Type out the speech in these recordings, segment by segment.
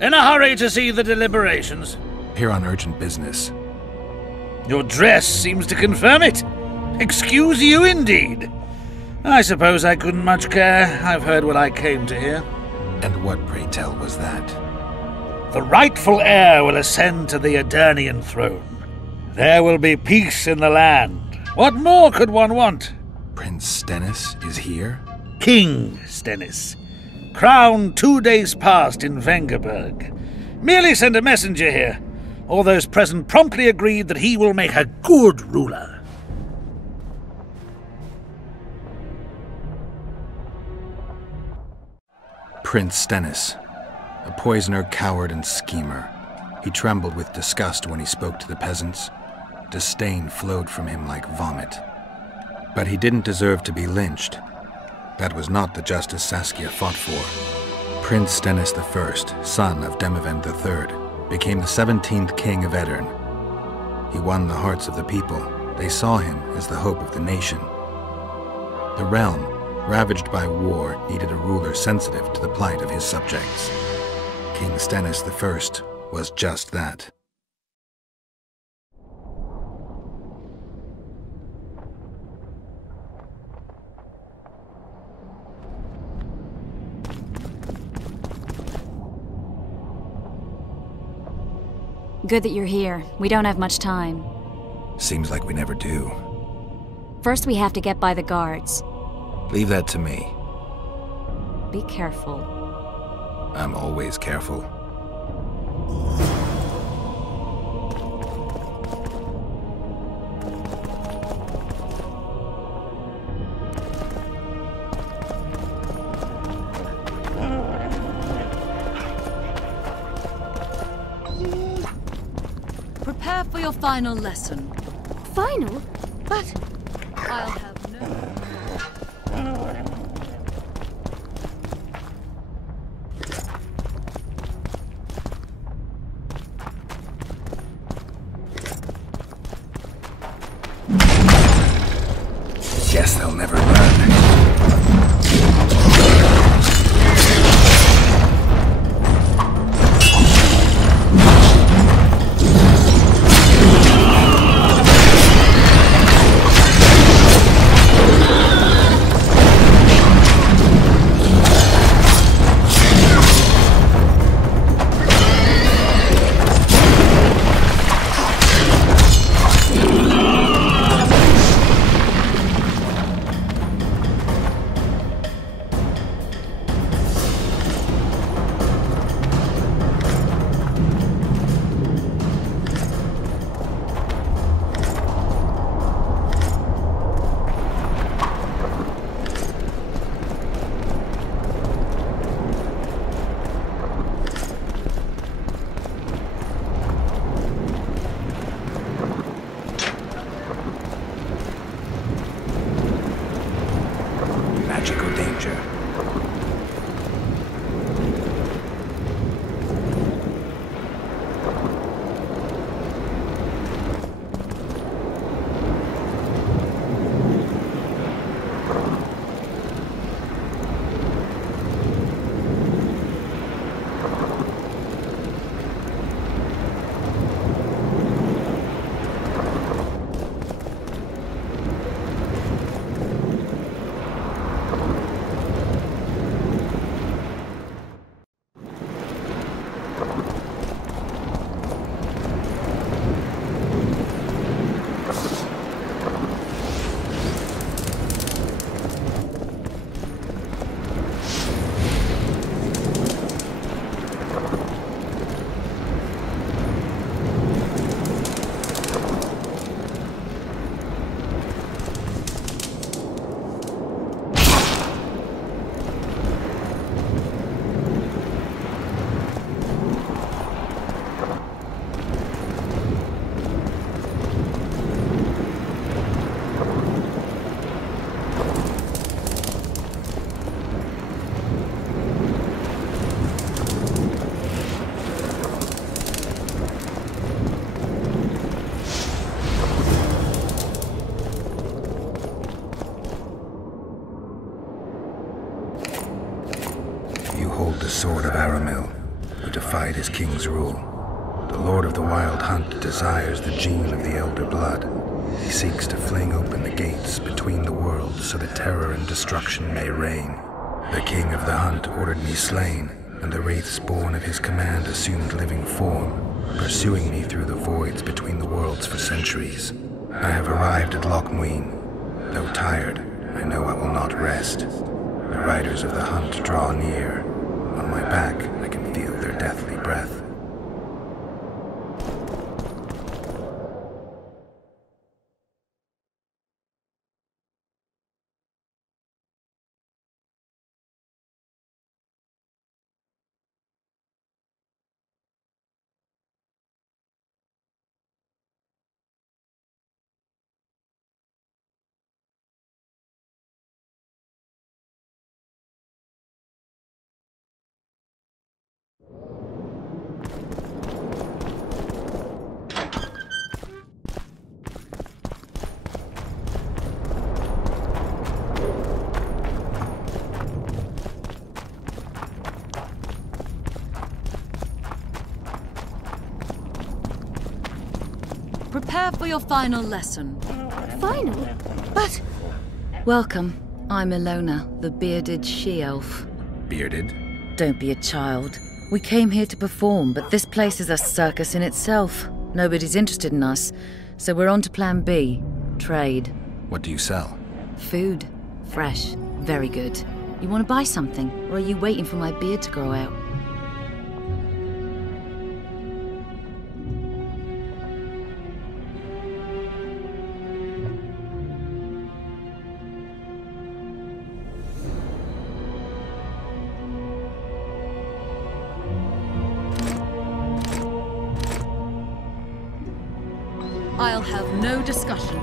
In a hurry to see the deliberations? Here on urgent business. Your dress seems to confirm it. Excuse you indeed. I suppose I couldn't much care. I've heard what I came to hear. And what, pray tell, was that? The rightful heir will ascend to the Aedirnian throne. There will be peace in the land. What more could one want? Prince Stennis is here? King Stennis. Crowned 2 days past in Vengerberg. Merely send a messenger here. All those present promptly agreed that he will make a good ruler. Prince Stennis. A poisoner, coward, and schemer. He trembled with disgust when he spoke to the peasants. Disdain flowed from him like vomit. But he didn't deserve to be lynched. That was not the justice Saskia fought for. Prince Stennis I, son of Demavend III, became the 17th king of Aedirn. He won the hearts of the people. They saw him as the hope of the nation. The realm, ravaged by war, needed a ruler sensitive to the plight of his subjects. King Stennis I was just that. Good that you're here. We don't have much time. Seems like we never do. First, we have to get by the guards. Leave that to me. Be careful. I'm always careful. Prepare for your final lesson. Final? But... I'll have no... Guess they'll never learn. Magical danger. You hold the sword of Aramil. You defied his king's rule. The Lord of the Wild Hunt desires the gene of the Elder Blood. He seeks to fling open the gates between the worlds so that terror and destruction may reign. The King of the Hunt ordered me slain, and the wraiths born of his command assumed living form, pursuing me through the voids between the worlds for centuries. I have arrived at Loch Muin. Though tired, I know I will not rest. The riders of the hunt draw near. On my back, I can feel their deathly breath. Prepare for your final lesson. Final? But... Welcome. I'm Ilona, the bearded she-elf. Bearded? Don't be a child. We came here to perform, but this place is a circus in itself. Nobody's interested in us, so we're on to plan B. Trade. What do you sell? Food. Fresh. Very good. You want to buy something, or are you waiting for my beard to grow out? I'll have no discussion.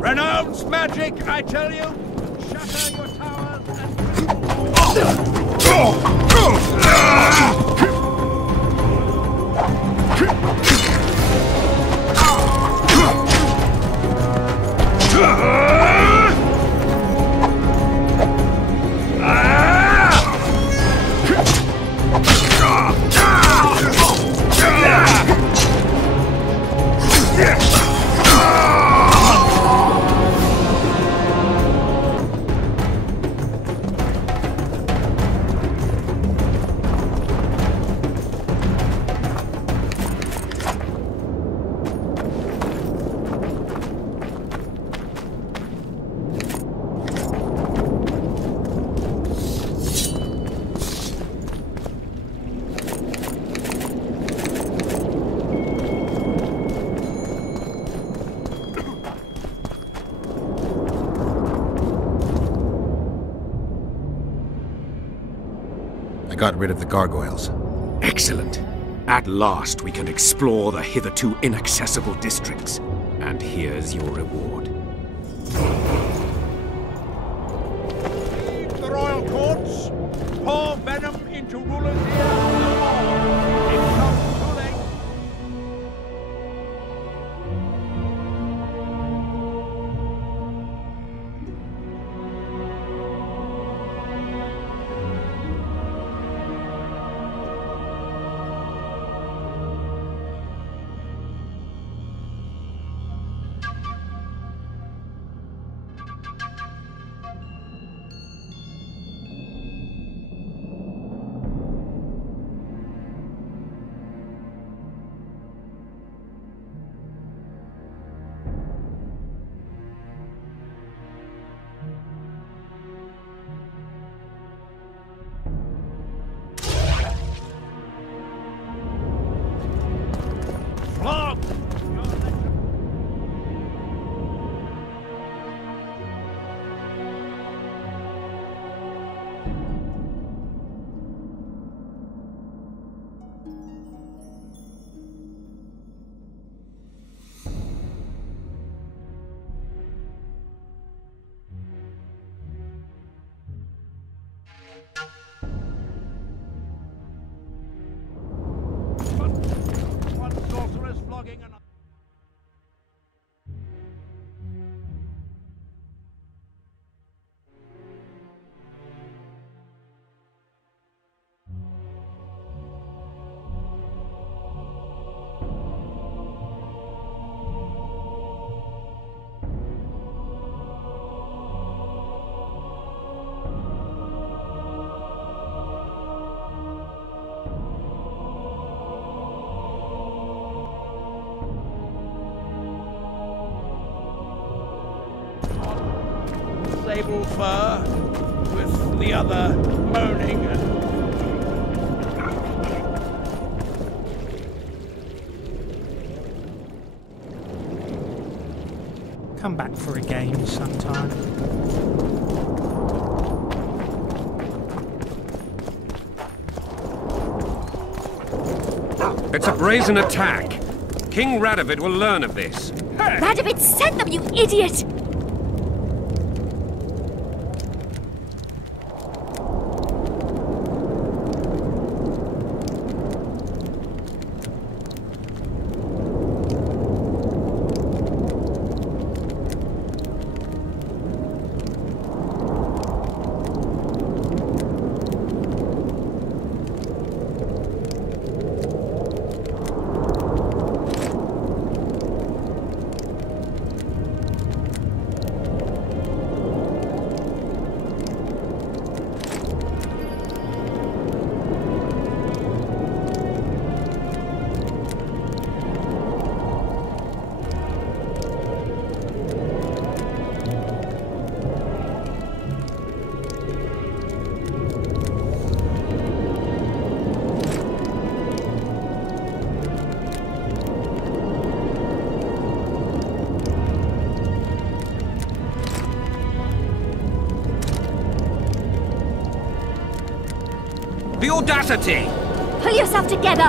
Renounce magic, I tell you! Shatter your towers I got rid of the gargoyles. Excellent. At last we can explore the hitherto inaccessible districts. And here's your reward. the royal courts. Pour venom into rulers' ears no more. It comes too late. flogging and... Sable fur with the other moaning and... Come back for a game sometime. It's a brazen attack. King Radovid will learn of this. Radovid sent them, you idiot! The audacity! Pull yourself together!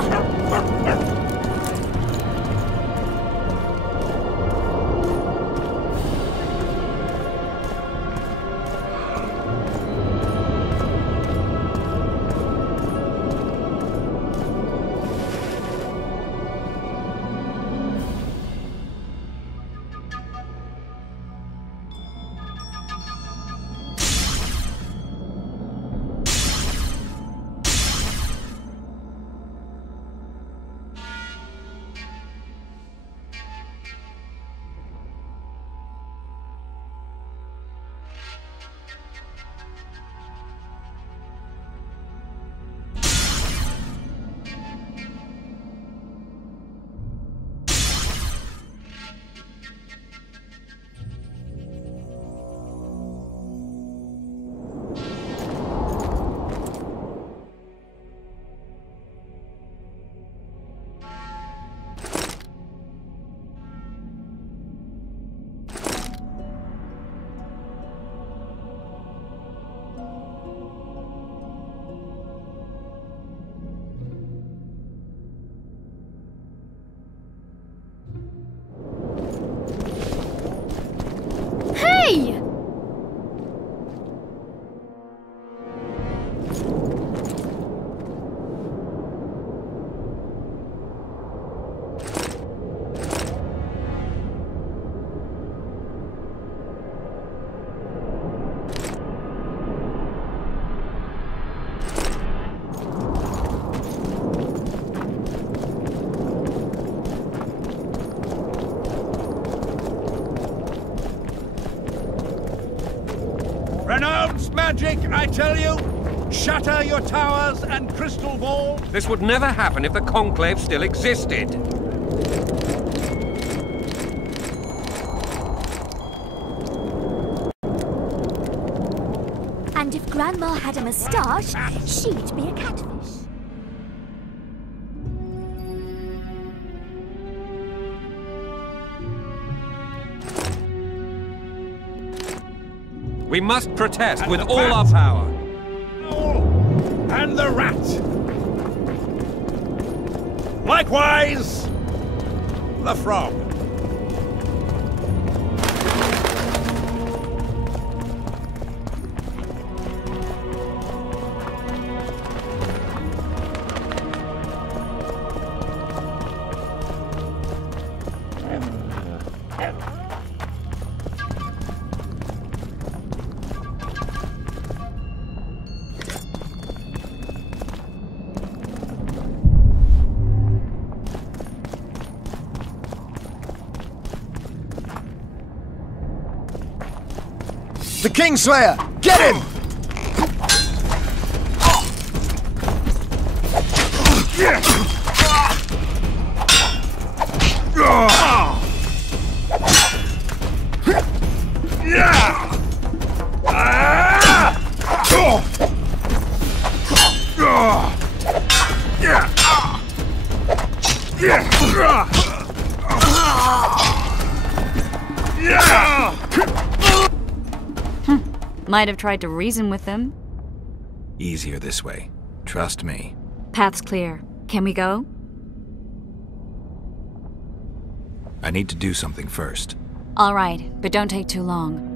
Hey! Renounce magic, I tell you! Shatter your towers and crystal walls! This would never happen if the Conclave still existed. And if Grandma had a moustache, she'd be a catfish. We must protest with all our power. And the rat! Likewise, the frog. The Kingslayer! Get him! Might have tried to reason with them. Easier this way. Trust me. Path's clear. Can we go? I need to do something first. All right, but don't take too long.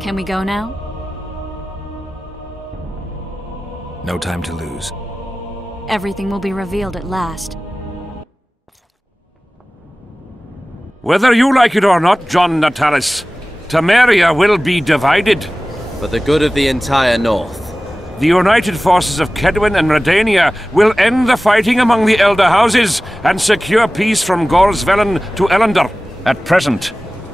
Can we go now? No time to lose. Everything will be revealed at last. Whether you like it or not, John Natalis, Temeria will be divided. For the good of the entire North. The united forces of Kaedwen and Redania will end the fighting among the Elder Houses and secure peace from Gorsvelen to Ellendar. At present,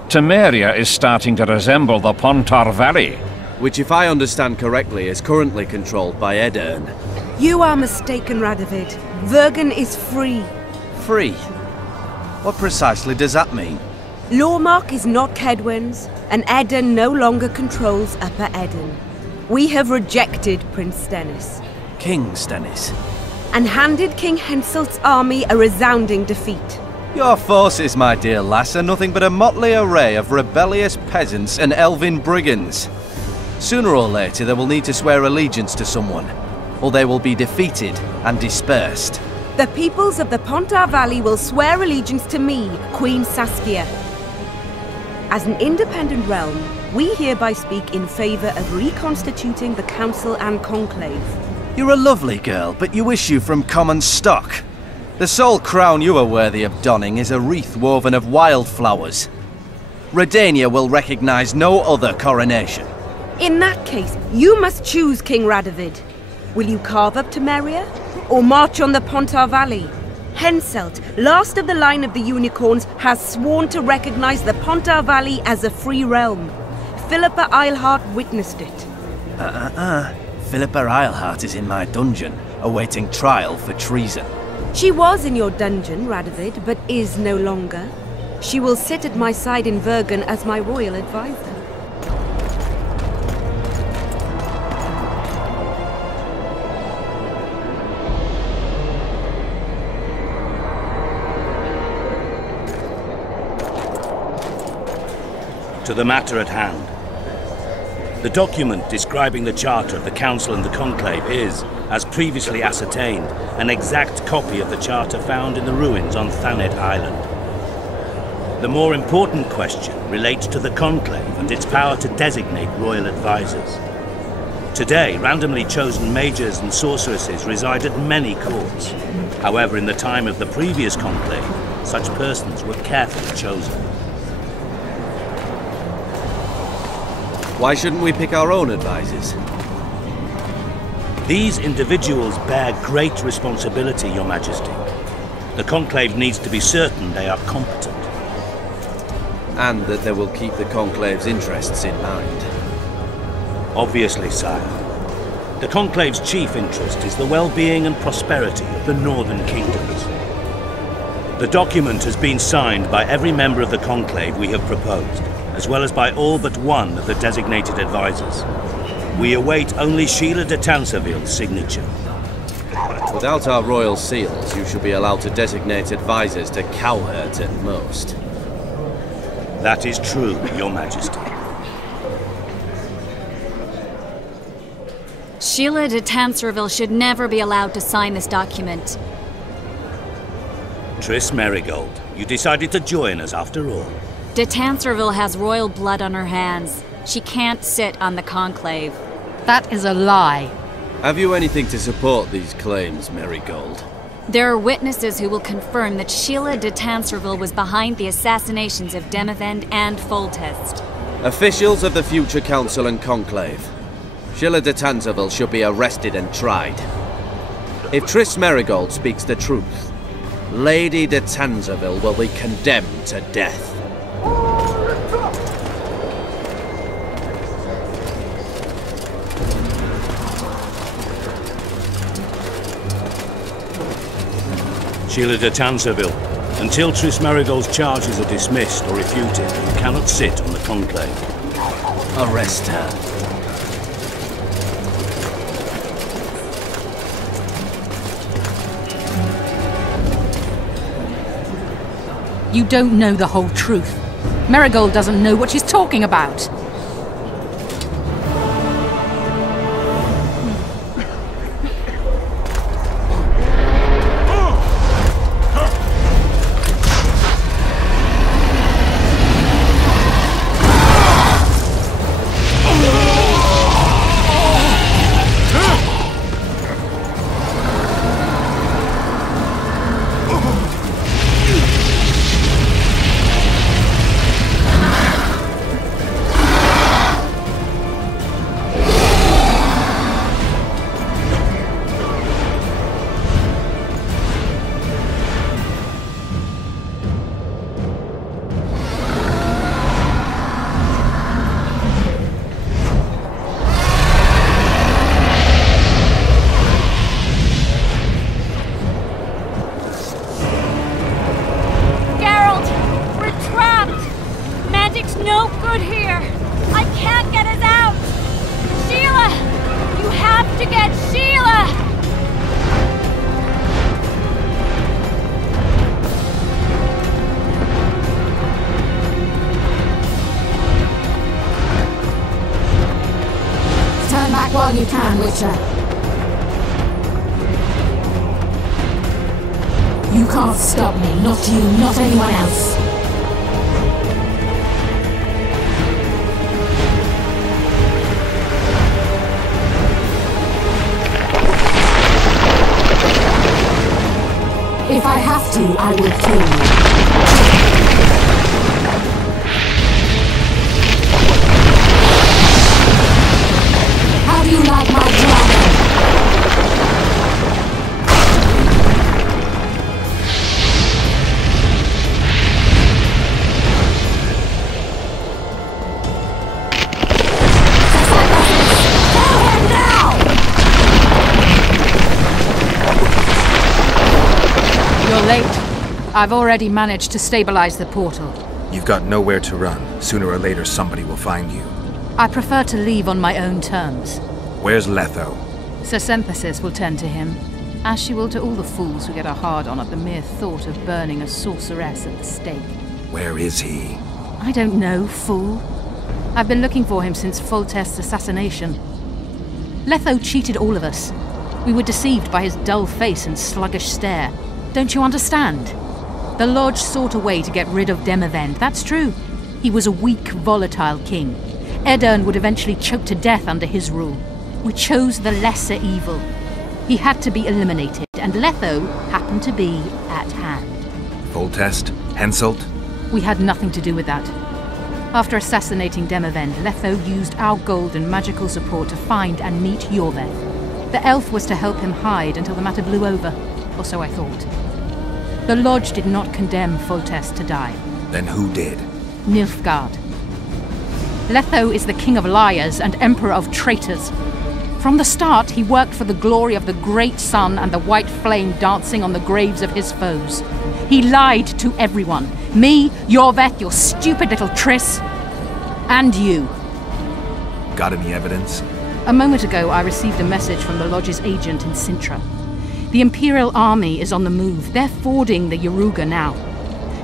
Temeria is starting to resemble the Pontar Valley. Which, if I understand correctly, is currently controlled by Aedirn. You are mistaken, Radovid. Vergen is free. Free? What precisely does that mean? Lormark is not Kaedwen's, and Aedirn no longer controls Upper Aedirn. We have rejected Prince Stennis. King Stennis? And handed King Henselt's army a resounding defeat. Your forces, my dear lass, are nothing but a motley array of rebellious peasants and elven brigands. Sooner or later they will need to swear allegiance to someone, or they will be defeated and dispersed. The peoples of the Pontar Valley will swear allegiance to me, Queen Saskia. As an independent realm, we hereby speak in favor of reconstituting the Council and Conclave. You're a lovely girl, but you issue from common stock. The sole crown you are worthy of donning is a wreath woven of wildflowers. Redania will recognize no other coronation. In that case, you must choose, King Radovid. Will you carve up Temeria, or march on the Pontar Valley? Henselt, last of the line of the Unicorns, has sworn to recognize the Pontar Valley as a free realm. Philippa Eilhart witnessed it. Philippa Eilhart is in my dungeon, awaiting trial for treason. She was in your dungeon, Radovid, but is no longer. She will sit at my side in Vergen as my royal advisor. To the matter at hand. The document describing the charter of the Council and the Conclave is, as previously ascertained, an exact copy of the charter found in the ruins on Thanet Island. The more important question relates to the Conclave and its power to designate royal advisors. Today, randomly chosen mages and sorceresses reside at many courts. However, in the time of the previous Conclave, such persons were carefully chosen. Why shouldn't we pick our own advisors? These individuals bear great responsibility, Your Majesty. The Conclave needs to be certain they are competent. And that they will keep the Conclave's interests in mind. Obviously, sire. The Conclave's chief interest is the well-being and prosperity of the Northern Kingdoms. The document has been signed by every member of the Conclave we have proposed, as well as by all but one of the designated advisors. We await only Sheila de Tanserville's signature. Without our royal seals, you should be allowed to designate advisors to cowherds at most. That is true, Your Majesty. Sheila de Tanserville should never be allowed to sign this document. Triss Merigold, you decided to join us after all. De Tanserville has royal blood on her hands. She can't sit on the Conclave. That is a lie. Have you anything to support these claims, Merigold? There are witnesses who will confirm that Sheila de Tanserville was behind the assassinations of Demavend and Foltest. Officials of the future Council and Conclave. Sheila de Tanserville should be arrested and tried. If Triss Merigold speaks the truth, Lady de Tanserville will be condemned to death. Sheila de Tanserville, until Triss Merigold's charges are dismissed or refuted, you cannot sit on the Conclave. Arrest her. You don't know the whole truth. Merigold doesn't know what she's talking about. While you can, Witcher. You can't stop me, not you, not anyone else. If I have to, I will kill you. You like my dragon? Kill him now! You're late. I've already managed to stabilize the portal. You've got nowhere to run. Sooner or later, somebody will find you. I prefer to leave on my own terms. Where's Letho? Sir Synthesis will tend to him, as she will to all the fools who get a hard-on at the mere thought of burning a sorceress at the stake. Where is he? I don't know, fool. I've been looking for him since Foltest's assassination. Letho cheated all of us. We were deceived by his dull face and sluggish stare. Don't you understand? The Lodge sought a way to get rid of Demavend, that's true. He was a weak, volatile king. Aedirn would eventually choke to death under his rule. We chose the lesser evil. He had to be eliminated, and Letho happened to be at hand. Foltest? Henselt? We had nothing to do with that. After assassinating Demavend, Letho used our gold and magical support to find and meet Iorveth. The elf was to help him hide until the matter blew over, or so I thought. The Lodge did not condemn Foltest to die. Then who did? Nilfgaard. Letho is the king of liars and emperor of traitors. From the start, he worked for the glory of the great sun and the white flame dancing on the graves of his foes. He lied to everyone. Me, Iorveth, your stupid little Triss, and you. Got any evidence? A moment ago, I received a message from the Lodge's agent in Sintra. The Imperial Army is on the move. They're fording the Yaruga now.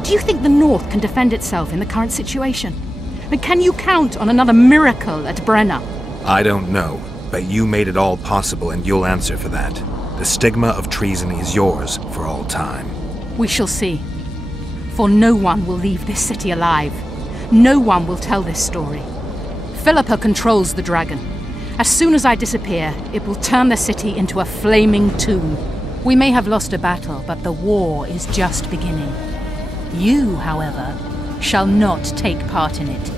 Do you think the North can defend itself in the current situation? And can you count on another miracle at Brenna? I don't know, but you made it all possible and you'll answer for that. The stigma of treason is yours for all time. We shall see. For no one will leave this city alive. No one will tell this story. Philippa controls the dragon. As soon as I disappear, it will turn the city into a flaming tomb. We may have lost a battle, but the war is just beginning. You, however, shall not take part in it.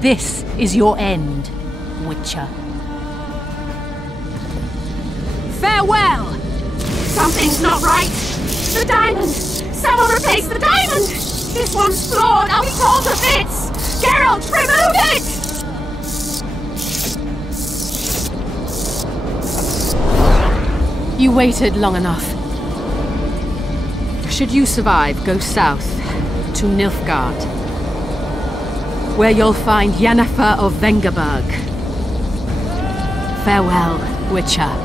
This is your end, Witcher. Farewell! Something's not right! The diamond! Someone replace the diamond! This one's flawed! I'll be torn to bits! Geralt, remove it! You waited long enough. Should you survive, go south to Nilfgaard, where you'll find Yennefer of Vengerberg. Farewell, Witcher.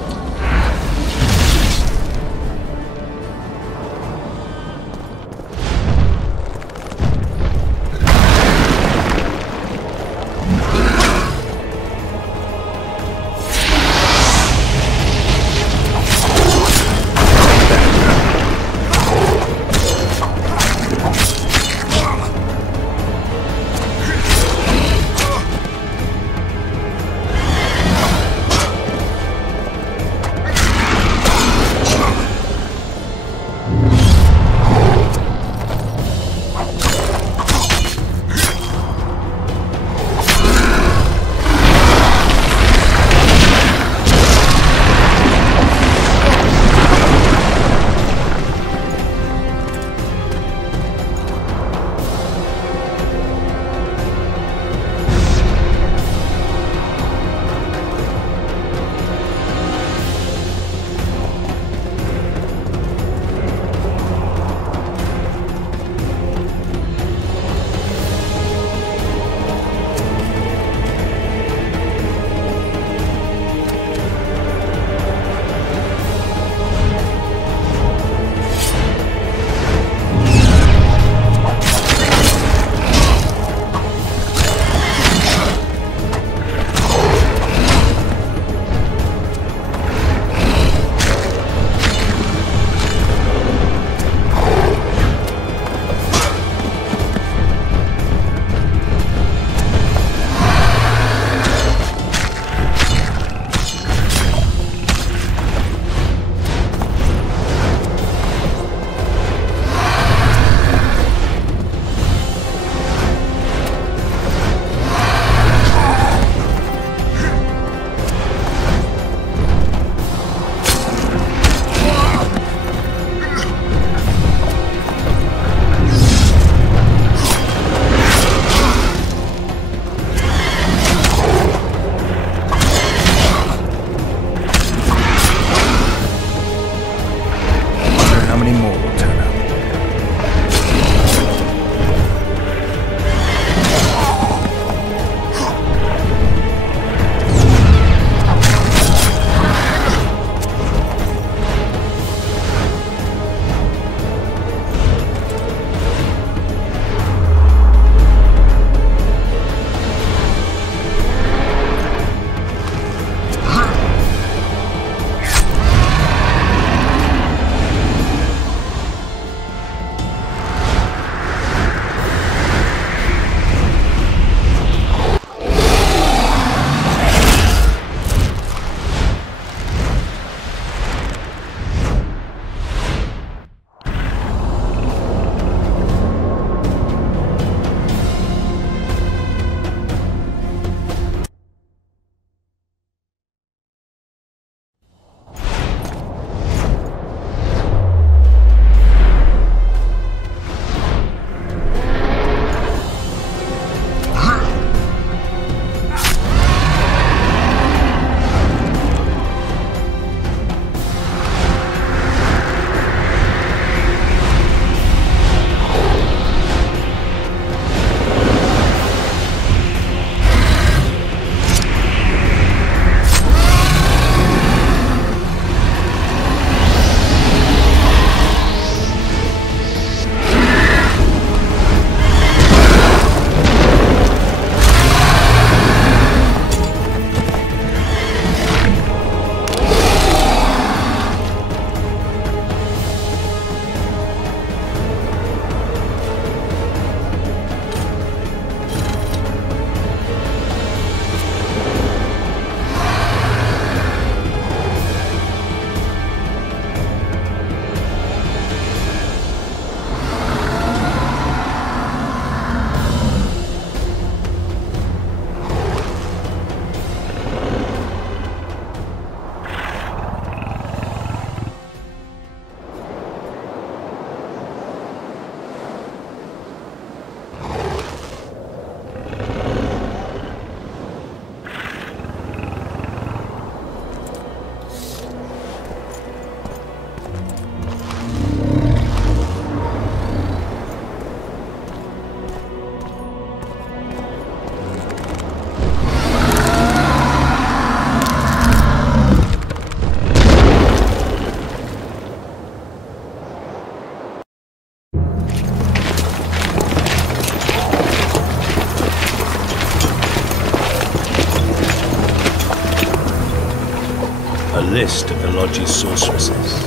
list of the Lodge's sorceresses.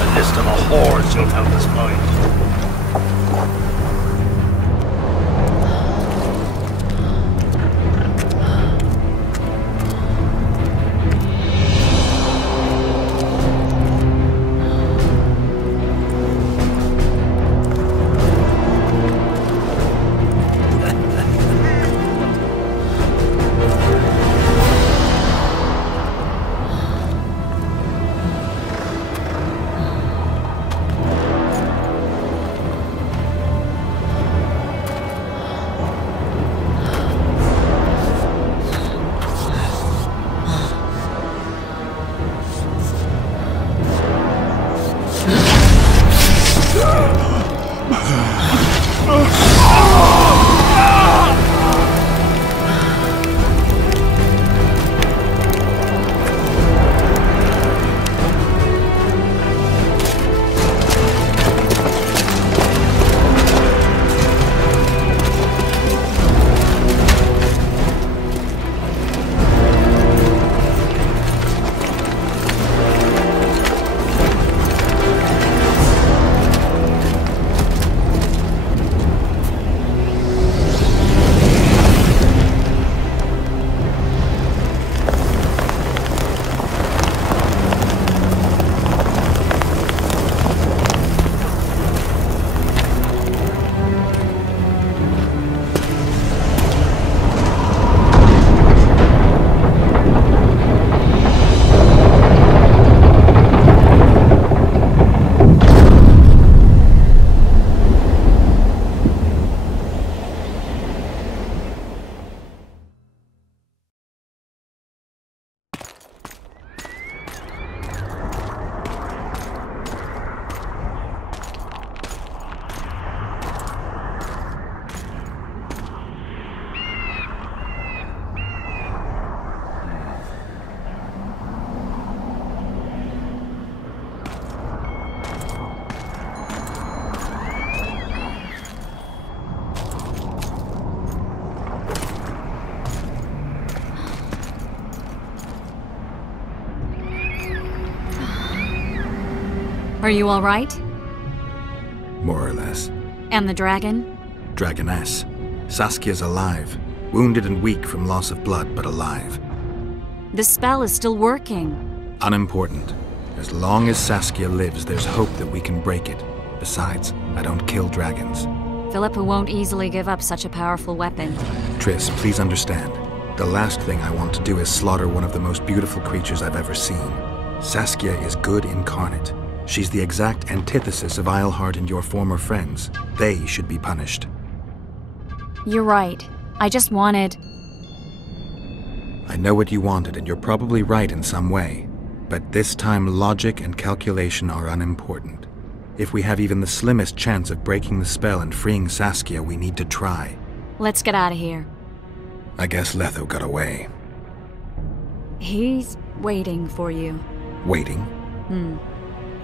A list of the whores you'll help us find. Are you all right? More or less. And the dragon? Dragoness. Saskia's alive. Wounded and weak from loss of blood, but alive. The spell is still working. Unimportant. As long as Saskia lives, there's hope that we can break it. Besides, I don't kill dragons. Philippa won't easily give up such a powerful weapon. Triss, please understand. The last thing I want to do is slaughter one of the most beautiful creatures I've ever seen. Saskia is good incarnate. She's the exact antithesis of Eilhart and your former friends. They should be punished. You're right. I just wanted... I know what you wanted, and you're probably right in some way. But this time, logic and calculation are unimportant. If we have even the slimmest chance of breaking the spell and freeing Saskia, we need to try. Let's get out of here. I guess Letho got away. He's waiting for you. Waiting?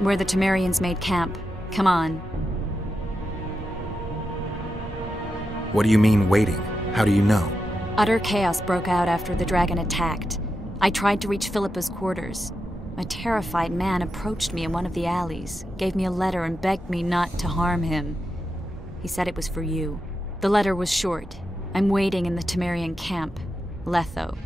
Where the Temerians made camp. Come on. What do you mean, waiting? How do you know? Utter chaos broke out after the dragon attacked. I tried to reach Philippa's quarters. A terrified man approached me in one of the alleys, gave me a letter and begged me not to harm him. He said it was for you. The letter was short. I'm waiting in the Temerian camp. Letho.